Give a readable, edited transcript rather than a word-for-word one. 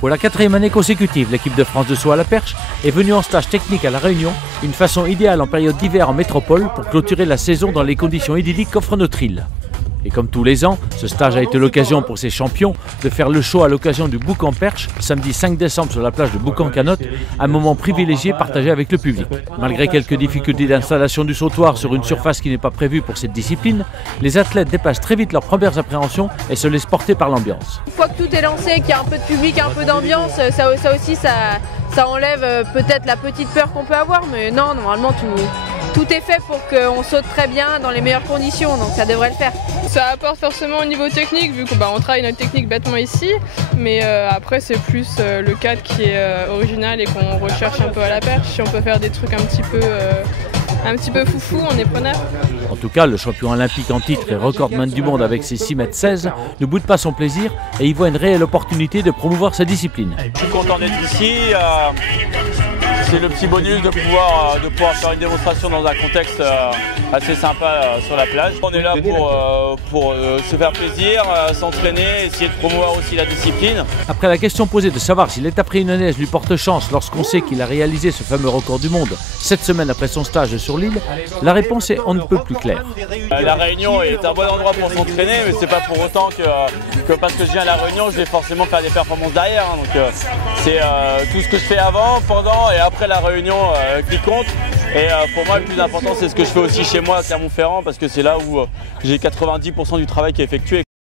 Pour la 4e année consécutive, l'équipe de France de saut à la perche est venue en stage technique à La Réunion, une façon idéale en période d'hiver en métropole pour clôturer la saison dans les conditions idylliques qu'offre notre île. Et comme tous les ans, ce stage a été l'occasion pour ces champions de faire le show à l'occasion du Bouc en Perche, samedi 5 décembre sur la plage de Bouc-en-Canotte, un moment privilégié partagé avec le public. Malgré quelques difficultés d'installation du sautoir sur une surface qui n'est pas prévue pour cette discipline, les athlètes dépassent très vite leurs premières appréhensions et se laissent porter par l'ambiance. Une fois que tout est lancé, qu'il y a un peu de public, un peu d'ambiance, ça aussi ça enlève peut-être la petite peur qu'on peut avoir, mais non, normalement tout est fait pour qu'on saute très bien dans les meilleures conditions, donc ça devrait le faire. Ça apporte forcément au niveau technique, vu qu'on travaille notre technique bêtement ici, mais après c'est plus le cadre qui est original et qu'on recherche un peu à la perche. Si on peut faire des trucs un petit peu foufou, on est preneur. En tout cas, le champion olympique en titre et recordman du monde avec ses 6,16 m ne boude pas son plaisir et y voit une réelle opportunité de promouvoir sa discipline. Je suis content d'être ici. C'est le petit bonus de pouvoir faire une démonstration dans un contexte assez sympa sur la plage. On est là pour se faire plaisir, s'entraîner, essayer de promouvoir aussi la discipline. Après la question posée de savoir si l'étape réunionnaise lui porte chance lorsqu'on sait qu'il a réalisé ce fameux record du monde 7 semaines après son stage sur l'île, la réponse est on ne peut plus claire. La Réunion est un bon endroit pour s'entraîner, mais c'est pas pour autant que parce que je viens à La Réunion, je vais forcément faire des performances derrière. Donc c'est tout ce que je fais avant, pendant et après la Réunion qui compte. Et pour moi, le plus important, c'est ce que je fais aussi chez moi à Clermont-Ferrand, parce que c'est là où j'ai 90% du travail qui est effectué.